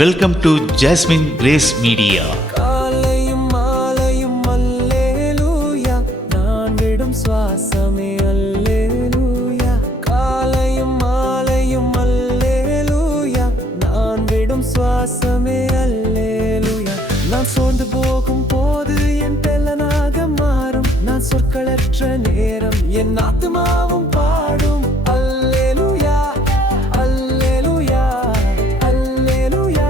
Welcome to jasmine grace media. காலையும் மாலையும் அல்லேலூயா, நான் விடும் சுவாசமே அல்லேலூயா. காலையும் மாலையும் அல்லேலூயா, நான் விடும் சுவாசமே அல்லேலூயா. நான் சோர்ந்து போகும் போது என் பெலனாக மாறும், நான் சொற்களற்ற நேரம் என் ஆத்துமாவும் பாடும். அல்லேலூயா அல்லேலூயா அல்லேலூயா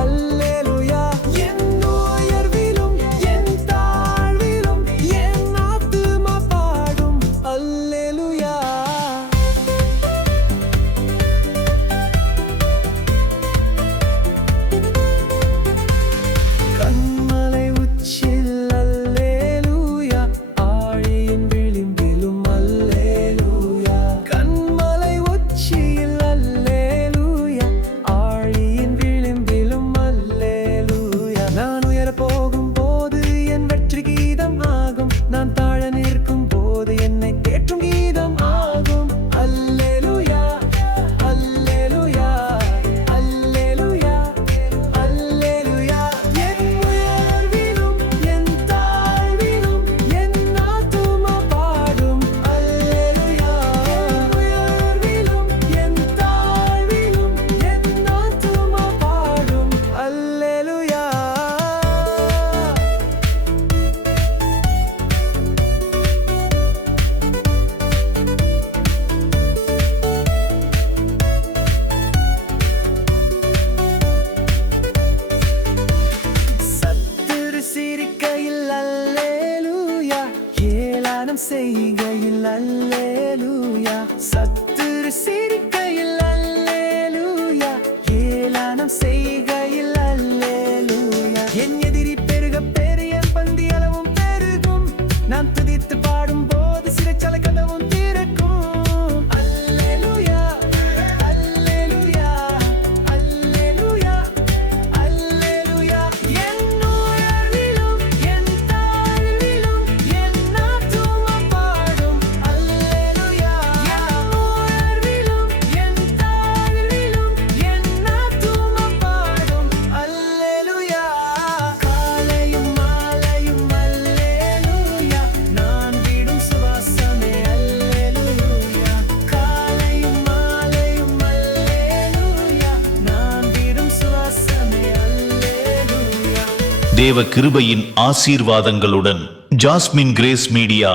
அல்லேலூயா. என் உயர்விலும் என் தாழ்விலும் என் ஆத்துமா பாடும். அல்லேலூயா. கண்மலை உச்சில் அல்லேலூயா, ஆழியின் விளிம்பிலும் அல்லேலூயா. கண்மலை உச்சியில் அல்லேலூயா, ஆழியின் விளிம்பிலும் அல்லேலூயா. நான் உயர போகும் போது என் வெற்றி கீதம் ஆகும், நான் தாழ நிற்கும் போது என்னை தேற்றும் கீதம் ஆகும். அல்லேலூயா அல்லேலூயா அல்லேலூயா அல்லேலூயா. என் உயர்விலும் என் தாழ்விலும் என் ஆத்துமா பாடும். அல்லேலூயா. என் உயர்விலும் என் தாழ்விலும் என் ஆத்துமா பாடும். அல்லேலூயா. சத்துரு சிரிக்கையில் அல்லேலூயா, ஏளனம் செய்கையில் அல்லேலூயா. சத்துரு சிரிக்கையில் அல்லேலூயா, ஏளனம் செய்கையில் அல்லேலூயா. என் எதிரி பெருக பெரிய பந்தி அளவும் பெருகும், நான் துதித்து பாடும் போது சிறைச்சாலை கதவும் திறக்கும். அல்லேலூயா அல்லேலூயா அல்லேலூயா அல்லேலூயா. என் உயர்விலும் என் தாழ்விலும் என் ஆத்துமா பாடும். அல்லேலூயா. என் உயர்விலும் என் தாழ்விலும் என் ஆத்துமா பாடும். அல்லேலூயா. காலையும் மாலையும் அல்லேலூயா, நான் விடும் சுவாசமே அல்லேலூயா. காலையும் மாலையும் அல்லேலூயா, நான் விடும் சுவாசமே அல்லேலூயா. தேவ கிருபையின் ஆசீர்வாதங்களுடன் ஜாஸ்மின் கிரேஸ் மீடியா.